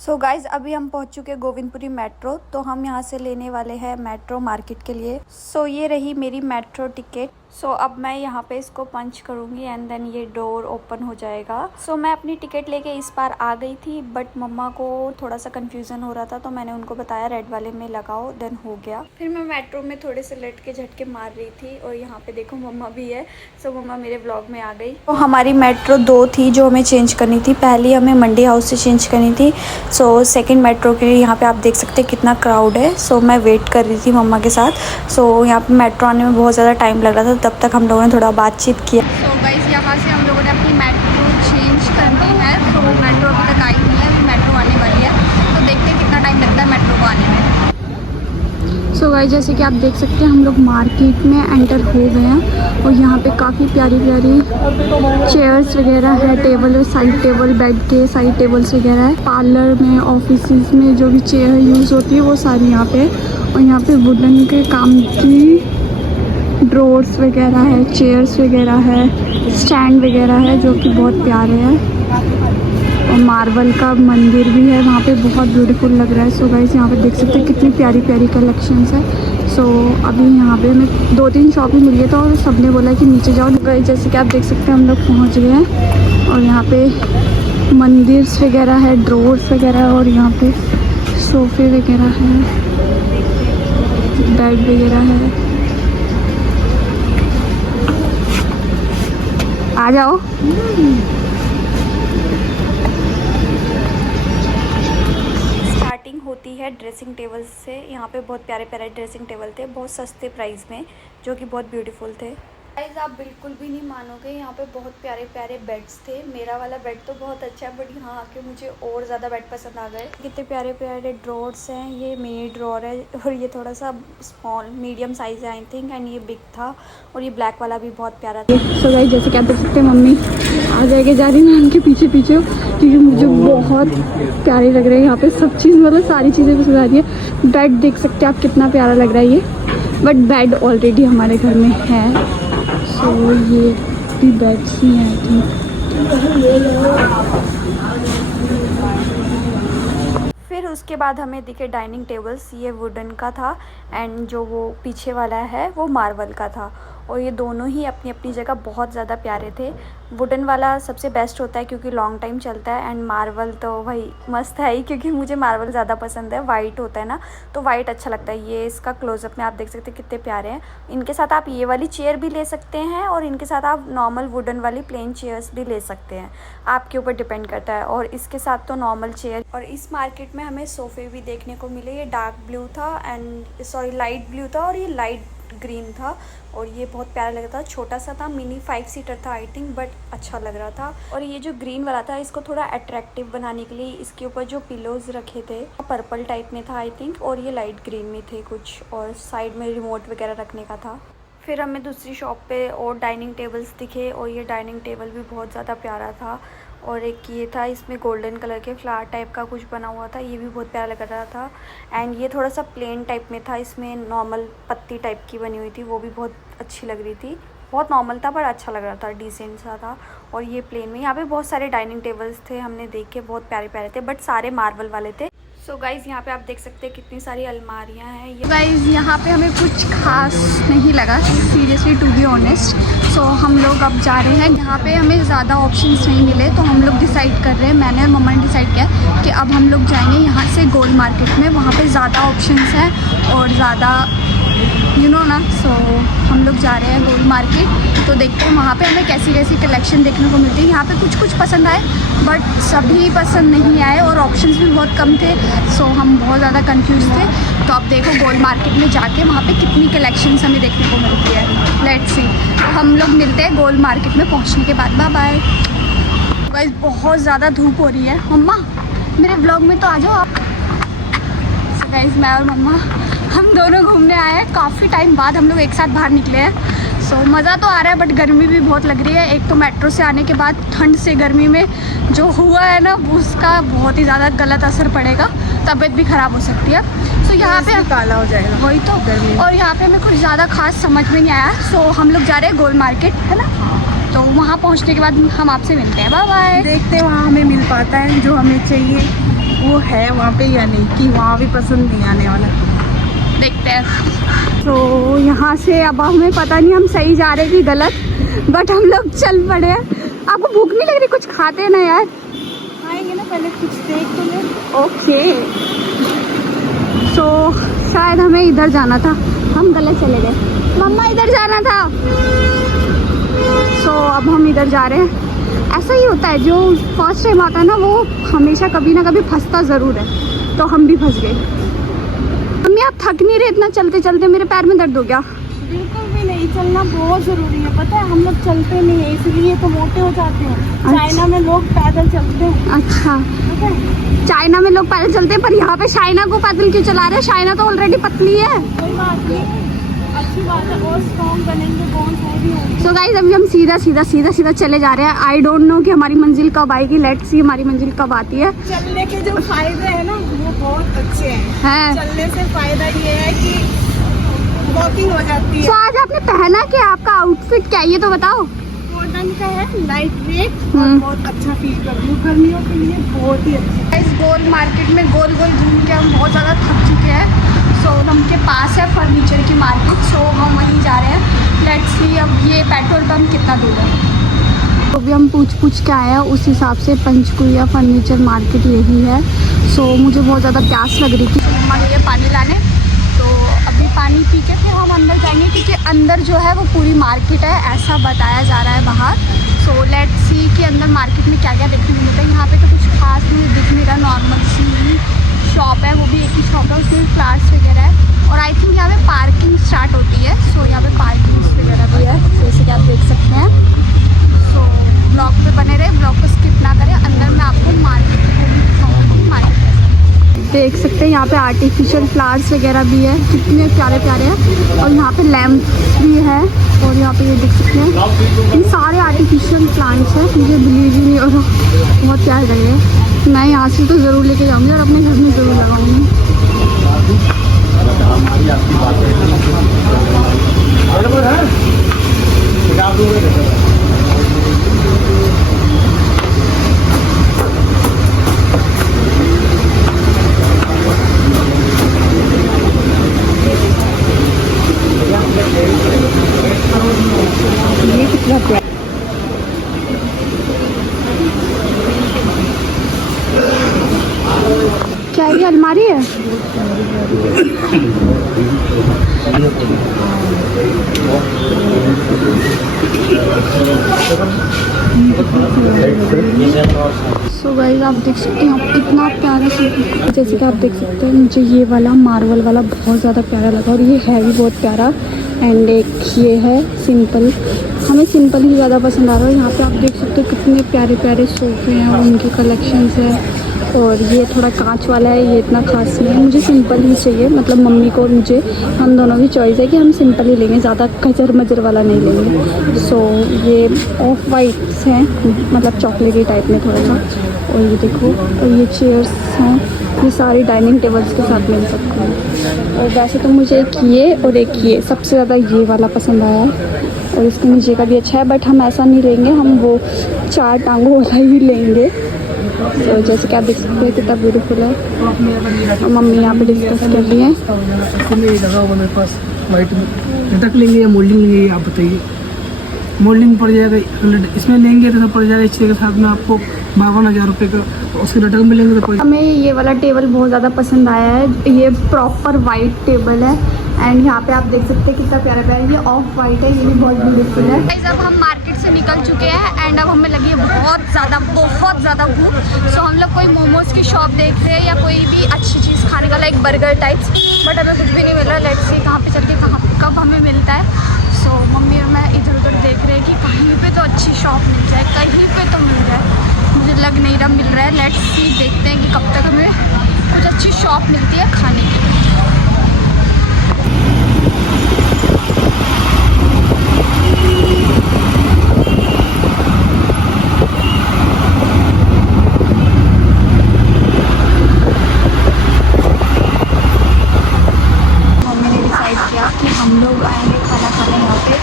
So guys अभी हम पहुंच चुके हैं गोविंदपुरी मेट्रो। तो हम यहां से लेने वाले हैं मेट्रो मार्केट के लिए। सो ये रही मेरी मेट्रो टिकट। सो अब मैं यहाँ पे इसको पंच करूँगी एंड देन ये डोर ओपन हो जाएगा। सो मैं अपनी टिकट लेके इस बार आ गई थी, बट मम्मा को थोड़ा सा कंफ्यूजन हो रहा था, तो मैंने उनको बताया रेड वाले में लगाओ, देन हो गया। फिर मैं मेट्रो में थोड़े से लटके झटके मार रही थी और यहाँ पे देखो मम्मा भी है। सो मम्मा मेरे व्लॉग में आ गई। तो हमारी मेट्रो 2 थी जो हमें चेंज करनी थी। पहली हमें मंडी हाउस से चेंज करनी थी। सो सेकेंड मेट्रो के लिए यहाँ पे आप देख सकते हैं कितना क्राउड है। सो मैं वेट कर रही थी मम्मा के साथ। सो यहाँ पे मेट्रो आने में बहुत ज़्यादा टाइम लग रहा था, तब तक हम लोगों ने थोड़ा बातचीत किया। सो गाइस यहाँ से हम लोगों ने अपनी मेट्रो चेंज करनी है। तो मेट्रो अभी तक आई नहीं है, अभी मेट्रो आने वाली है। तो देखते हैं कितना टाइम लगता है मेट्रो को आने में। सो गाइस जैसे कि आप देख सकते हैं हम लोग मार्केट में एंटर हो गए हैं और यहाँ पे काफ़ी प्यारी प्यारी चेयर्स वगैरह है, टेबल, साइड टेबल, बेड के साइड टेबल्स वगैरह है। पार्लर में, ऑफिसेज में जो भी चेयर यूज़ होती है वो सारी यहाँ पे। और यहाँ पे वुडन के काम की ड्रॉर्स वगैरह है, चेयर्स वगैरह है, स्टैंड वगैरह है जो कि बहुत प्यारे हैं। और मार्बल का मंदिर भी है वहाँ पे, बहुत ब्यूटीफुल लग रहा है। सो गाइस यहाँ पे देख सकते हैं कितनी प्यारी प्यारी कलेक्शंस है। सो अभी यहाँ पे हमें 2-3 शॉप ही मिल गए, तो सबने बोला कि नीचे जाओ। गाइस जैसे कि आप देख सकते हैं हम लोग पहुँच गए हैं और यहाँ पे मंदिर्स वगैरह है, ड्रॉर्स वगैरह है और यहाँ पे सोफे वगैरह है, बेड वगैरह है। आ जाओ। स्टार्टिंग होती है ड्रेसिंग टेबल से। यहाँ पे बहुत प्यारे प्यारे ड्रेसिंग टेबल थे, बहुत सस्ते प्राइस में, जो कि बहुत ब्यूटीफुल थे। गाइस आप बिल्कुल भी नहीं मानोगे, यहाँ पे बहुत प्यारे प्यारे बेड्स थे। मेरा वाला बेड तो बहुत अच्छा है, बट यहाँ आके मुझे और ज़्यादा बेड पसंद आ गए। कितने प्यारे प्यारे ड्रॉर्स हैं। ये मिनी ड्रॉर है और ये थोड़ा सा स्मॉल मीडियम साइज़ है आई थिंक, एंड ये बिग था। और ये ब्लैक वाला भी बहुत प्यारा था। सो गाइस जैसे कि आप देख सकते हैं मम्मी आ जाके जा रही है उनके पीछे पीछे, क्योंकि मुझे बहुत प्यारी लग रही है यहाँ पे सब चीज़, मतलब सारी चीज़ें पसंद आ रही है। बेड देख सकते हैं आप कितना प्यारा लग रहा है ये, बट बेड ऑलरेडी हमारे घर में है। तो ये भी बेड्स ही हैं आई थिंक। फिर उसके बाद हमें दिखे डाइनिंग टेबल्स। ये वुडन का था एंड जो वो पीछे वाला है वो मार्बल का था। और ये दोनों ही अपनी अपनी जगह बहुत ज़्यादा प्यारे थे। वुडन वाला सबसे बेस्ट होता है क्योंकि लॉन्ग टाइम चलता है, एंड मार्बल तो भाई मस्त है ही, क्योंकि मुझे मार्बल ज़्यादा पसंद है। वाइट होता है ना, तो वाइट अच्छा लगता है। ये इसका क्लोजअप में आप देख सकते हैं कितने प्यारे हैं। इनके साथ आप ये वाली चेयर भी ले सकते हैं और इनके साथ आप नॉर्मल वुडन वाली प्लेन चेयर्स भी ले सकते हैं, आपके ऊपर डिपेंड करता है। और इसके साथ तो नॉर्मल चेयर। और इस मार्केट में हमें सोफ़े भी देखने को मिले। ये डार्क ब्लू था एंड सॉरी लाइट ब्लू था और ये लाइट ग्रीन था। और ये बहुत प्यारा लग रहा था, छोटा सा था, मिनी 5 सीटर था आई थिंक, बट अच्छा लग रहा था। और ये जो ग्रीन वाला था इसको थोड़ा अट्रैक्टिव बनाने के लिए इसके ऊपर जो पिलोज रखे थे पर्पल टाइप में था आई थिंक, और ये लाइट ग्रीन में थे कुछ, और साइड में रिमोट वगैरह रखने का था। फिर हमें दूसरी शॉप पे और डाइनिंग टेबल्स दिखे, और ये डाइनिंग टेबल भी बहुत ज़्यादा प्यारा था। और एक ये था, इसमें गोल्डन कलर के फ्लावर टाइप का कुछ बना हुआ था, ये भी बहुत प्यारा लग रहा था। एंड ये थोड़ा सा प्लेन टाइप में था, इसमें नॉर्मल पत्ती टाइप की बनी हुई थी, वो भी बहुत अच्छी लग रही थी। बहुत नॉर्मल था पर अच्छा लग रहा था, डिसेंट सा था। और ये प्लेन में, यहाँ पे बहुत सारे डाइनिंग टेबल्स थे, हमने देखे बहुत प्यारे प्यारे थे, बट सारे मार्बल वाले थे। सो गाइज़ यहाँ पे आप देख सकते हैं कितनी सारी अलमारियाँ हैं। गाइज़ यहाँ पे हमें कुछ खास नहीं लगा सीरियसली, टू बी ऑनेस्ट। सो हम लोग अब जा रहे हैं। यहाँ पे हमें ज़्यादा ऑप्शंस नहीं मिले, तो हम लोग डिसाइड कर रहे हैं, मैंने और मम्मा ने डिसाइड किया कि अब हम लोग जाएंगे यहाँ से गोल्ड मार्केट में। वहाँ पे ज़्यादा ऑप्शंस हैं और ज़्यादा ना। सो हम लोग जा रहे हैं गोल्ड मार्केट, तो देखते हैं वहाँ पे हमें कैसी कैसी कलेक्शन देखने को मिलती है। यहाँ पे कुछ कुछ पसंद आए, बट सभी पसंद नहीं आए और ऑप्शंस भी बहुत कम थे। सो हम बहुत ज़्यादा कंफ्यूज थे। तो अब देखो गोल्ड मार्केट में जाके वहाँ पे कितनी कलेक्शंस हमें देखने को मिलती है, लेट्स सी। तो हम लोग मिलते हैं गोल्ड मार्केट में पहुँचने के बाद। Bye bye. गाइस बहुत ज़्यादा धूप हो रही है। मम्मा मेरे ब्लॉग में तो आ जाओ आप। सो गाइस मैं और मम्मा हम दोनों घूमने आए हैं, काफ़ी टाइम बाद हम लोग एक साथ बाहर निकले हैं। सो मज़ा तो आ रहा है, बट गर्मी भी बहुत लग रही है। एक तो मेट्रो से आने के बाद ठंड से गर्मी में जो हुआ है ना, उसका बहुत ही ज़्यादा गलत असर पड़ेगा, तबीयत भी ख़राब हो सकती है। सो यहाँ पे काला हो जाएगा, वही तो गर्मी। और यहाँ पे हमें कुछ ज़्यादा खास समझ में नहीं आया। सो हम लोग जा रहे हैं गोल्ड मार्केट, है ना, तो वहाँ पहुँचने के बाद हम आपसे मिलते हैं। Bye bye. देखते हैं वहाँ हमें मिल पाता है जो हमें चाहिए। वो है वहाँ पे या नहीं, कि वहाँ भी पसंद नहीं आने वाला, देखते हैं। तो यहाँ से अब हमें पता नहीं हम सही जा रहे कि गलत, बट हम लोग चल पड़े हैं। आपको भूख नहीं लग रही? कुछ खाते हैं ना यार। आएंगे ना, पहले कुछ देख तो ले। ओके, सो शायद हमें इधर जाना था, हम गलत चले गए। मम्मा इधर जाना था। सो अब हम इधर जा रहे हैं। ऐसा ही होता है, जो फर्स्ट टाइम आता है ना वो हमेशा कभी ना कभी फंसता ज़रूर है, तो हम भी फंस गए। मम्मी आप थक नहीं रहे इतना चलते चलते? मेरे पैर में दर्द हो गया। बिल्कुल भी नहीं, चलना बहुत ज़रूरी है। पता है हम लोग चलते नहीं है, इसलिए तो मोटे हो जाते हैं। चाइना में लोग पैदल चलते हैं। अच्छा, पता है? चाइना में लोग पैदल चलते हैं, पर यहाँ पे शाइना को पैदल क्यों चला रहे हैं? शाइना तो ऑलरेडी पतली है। कोई बात नहीं, अच्छी बात है, और स्ट्रॉन्ग बनेंगे, कौन हैवी होंगे। सो गाइस अभी हम सीधा चले जा रहे हैं। आई डोंट नो कि हमारी मंजिल कब आएगी। लेट्स सी हमारी मंजिल कब आती है। चलने के जो फायदे हैं ना वो बहुत अच्छे हैं। चलने से फायदा ये है कि वॉकिंग हो जाती है। तो आज आपने पहना क्या? आपका आउटफिट क्या है ये तो बताओ। कॉटन का है, लाइट वेट, और बहुत अच्छा फील कर रही हूँ। गर्मियों के लिए बहुत ही अच्छा। इस गोल मार्केट में गोल गोल घूम के हम बहुत ज़्यादा थक चुके हैं। सो हमके पास है फर्नीचर की मार्केट, सो हम वहीं जा रहे हैं। लेट्स सी अब ये पेट्रोल पंप कितना दूर है। तो अभी हम पूछ के आए हैं, उस हिसाब से पंचकुला फर्नीचर मार्केट यही है। सो मुझे बहुत ज़्यादा प्यास लग रही थी, मम्मा गई है पानी लाने। तो अभी पानी पी के फिर हम अंदर जाएंगे, क्योंकि अंदर जो है वो पूरी मार्केट है ऐसा बताया जा रहा है बाहर। सो लेट्स सी कि अंदर मार्केट में क्या क्या देखने को मिलता है। यहाँ पे तो कुछ खास मुझे दिख नहीं रहा, नॉर्मल सी शॉप है, वो भी एक ही शॉप है, उसमें फ्लावर्स वगैरह है। और आई थिंक यहाँ पे पार्किंग स्टार्ट होती है। सो यहाँ पे पार्किंग वगैरह भी है, जैसे कि आप देख सकते हैं। सो ब्लॉग पे बने रहे, ब्लॉग को स्किप ना करें। अंदर मैं आपको मार्केट देख सकते हैं। यहाँ पे आर्टिफिशियल फ्लावर्स वगैरह भी है, कितने प्यारे प्यारे हैं। और यहाँ पे लैम्प भी है, और यहाँ पे ये देख सकते हैं ये सारे आर्टिफिशियल प्लांट्स हैं। मुझे बिलीव ही नहीं हो रहा, बहुत प्यारे लग रहे हैं। मैं यहाँ से तो ज़रूर लेके जाऊँगी और अपने घर में ज़रूर लगाऊँगी। ये कितना प्यारा, क्या ये अलमारी है? सो गाइस आप देख सकते हैं आप कितना प्यारा सा, जैसे कि आप देख सकते हैं मुझे ये वाला मार्वल वाला बहुत ज़्यादा प्यारा लगा, और ये है भी बहुत प्यारा। एंड एक ये है सिंपल, हमें सिंपल ही ज़्यादा पसंद आ रहा है। यहाँ पे आप देख सकते हो कितने प्यारे प्यारे सोफे हैं, उनके कलेक्शंस हैं। और ये थोड़ा कांच वाला है, ये इतना खास नहीं है, मुझे सिंपल ही चाहिए। मतलब मम्मी को और मुझे, हम दोनों की चॉइस है कि हम सिंपल ही लेंगे, ज़्यादा कचर मजर वाला नहीं लेंगे। सो ये ऑफ वाइट्स हैं, मतलब चॉकलेटी टाइप में थोड़ा सा। और ये देखो, और ये चेयर्स हैं, ये सारी डाइनिंग टेबल्स के साथ मिल सकती हैं। और वैसे तो मुझे एक ये और एक ये, सबसे ज़्यादा ये वाला पसंद आया, और इसके नीचे का भी अच्छा है। बट हम ऐसा नहीं लेंगे, हम वो 4 टांगों वाला ही लेंगे। तो जैसे कि आप देख सकते हैं कितना ब्यूटीफुल है। और मम्मी यहाँ पे डिस्कस कर रही हैं। मेरे पास वाइट में तक लेंगे या मोल्डिंग लेंगे, आप बताइए। मोल्डिंग पड़ जाएगा 100, इसमें लेंगे तो पड़ जाएगा इसके साथ में आपको 52,000 रुपये का। उसके रिटर्न में लेंगे तो हमें ये वाला टेबल बहुत ज़्यादा पसंद आया है। ये प्रॉपर वाइट टेबल है, एंड यहाँ पे आप देख सकते हैं कितना प्यारा प्यारा, ये ऑफ वाइट है, ये भी बहुत ब्यूटीफुल है। अब हम मार्केट से निकल चुके हैं, एंड अब हमें लगी है बहुत ज़्यादा भूख। सो हम लोग कोई मोमोज़ की शॉप देख रहे हैं या कोई भी अच्छी चीज़ खाने का, लाइक बर्गर टाइप्स, बट हमें कुछ भी नहीं मिल रहा। लेट्स सी कहाँ पे चल के कब हमें मिलता है। सो मम्मी और मैं इधर उधर देख रहे हैं कि कहीं पे तो अच्छी शॉप मिल जाए, कहीं पे तो मिल जाए। मुझे लग नहीं रहा मिल रहा है। लेट्स सी देखते हैं कि कब तक हमें कुछ अच्छी शॉप मिलती है खाने के लिए। मम्मी ने डिसाइड किया कि हम लोग आएंगे खाना खाने यहाँ पे।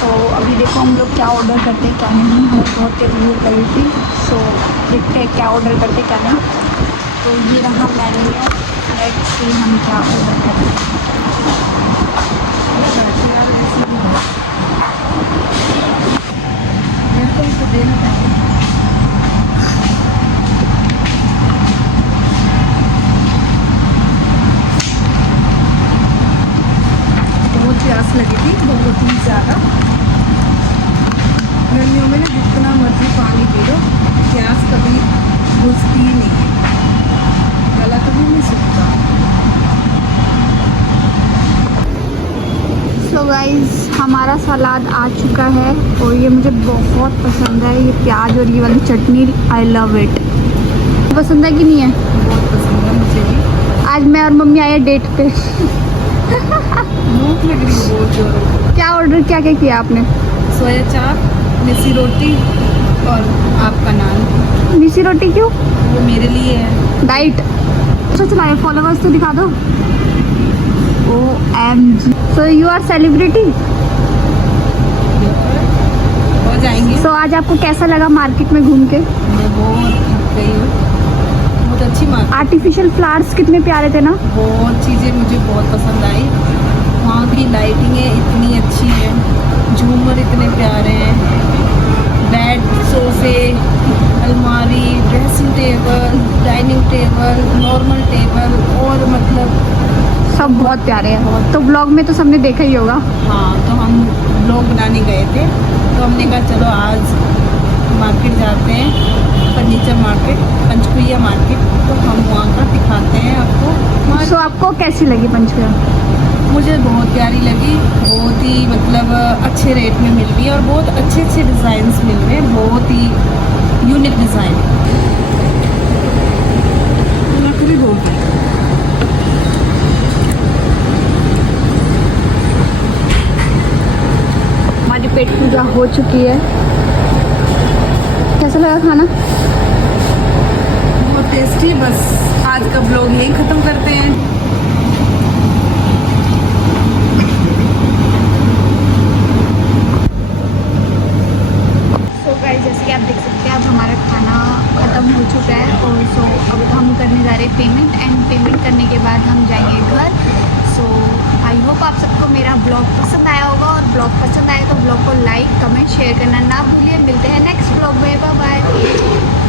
तो अभी देखो हम लोग क्या ऑर्डर करते हैं क्या नहीं, हमें बहुत तेज़ भूख लगी थी। सो देखते हैं क्या ऑर्डर करते क्या नहीं। तो ये रहा मेन्यू, लेट्स सी हम क्या ऑर्डर करते हैं। बहुत प्यास लगी थी, बहुत ही ज़्यादा। गर्मियों में ना जितना मर्जी पानी पी लो, प्यास कभी बुझती ही नहीं है, गला कभी नहीं सूखता। सो गाइस, हमारा सलाद आ चुका है और ये मुझे बहुत पसंद है। ये प्याज और ये वाली चटनी, आई लव इट। पसंद है कि नहीं है? बहुत पसंद है मुझे भी। आज मैं और मम्मी आए डेट पे। भूख लग रही है बहुत जोर। क्या ऑर्डर क्या किया आपने? सोया चाप, मिस्सी रोटी और आपका नान। मिस्सी रोटी क्यों? वो मेरे लिए है। डाइट। अच्छा चलाए, फॉलोवर्स तो दिखा दो। OMG, so you are celebrity. हो जाएंगे। सो आज आपको कैसा लगा मार्केट में घूम के? मैं बहुत थक गई हूँ, बहुत अच्छी मार्केट। आर्टिफिशियल फ्लावर्स कितने प्यारे थे ना। बहुत चीज़ें मुझे बहुत पसंद आई। वहाँ की लाइटिंगें इतनी अच्छी हैं, झूमर इतने प्यारे हैं, बेड, सोफे, अलमारी, dressing table, dining table, normal table और मतलब सब बहुत प्यारे हैं। तो ब्लॉग में तो सबने देखा ही होगा। हाँ, तो हम ब्लॉग बनाने गए थे तो हमने कहा चलो आज मार्केट जाते हैं, फर्नीचर मार्केट, पंचकुइया मार्केट, तो हम वहाँ का दिखाते हैं आपको। सो आपको कैसी लगी पंचकुला? मुझे बहुत प्यारी लगी, बहुत ही मतलब अच्छे रेट में मिल रही है और बहुत अच्छे अच्छे डिज़ाइंस मिल रहे हैं, बहुत ही यूनिक डिज़ाइन। लकड़ी बहुत है। हमारी पेट पूजा हो चुकी है। कैसा लगा खाना? बहुत टेस्टी। बस आज का ब्लॉग यहीं ख़त्म करते हैं। सो गाइस, जैसे कि आप देख सकते हैं अब हमारा खाना ख़त्म हो चुका है और सो अब हम करने जा रहे हैं पेमेंट, एंड पेमेंट करने के बाद हम जाएंगे घर। सो आई होप आप सबको मेरा ब्लॉग पसंद आया होगा, और ब्लॉग पसंद आए तो ब्लॉग को लाइक, कमेंट, शेयर करना ना भूलिए। मिलते हैं नेक्स्ट ब्लॉग में। Bye bye.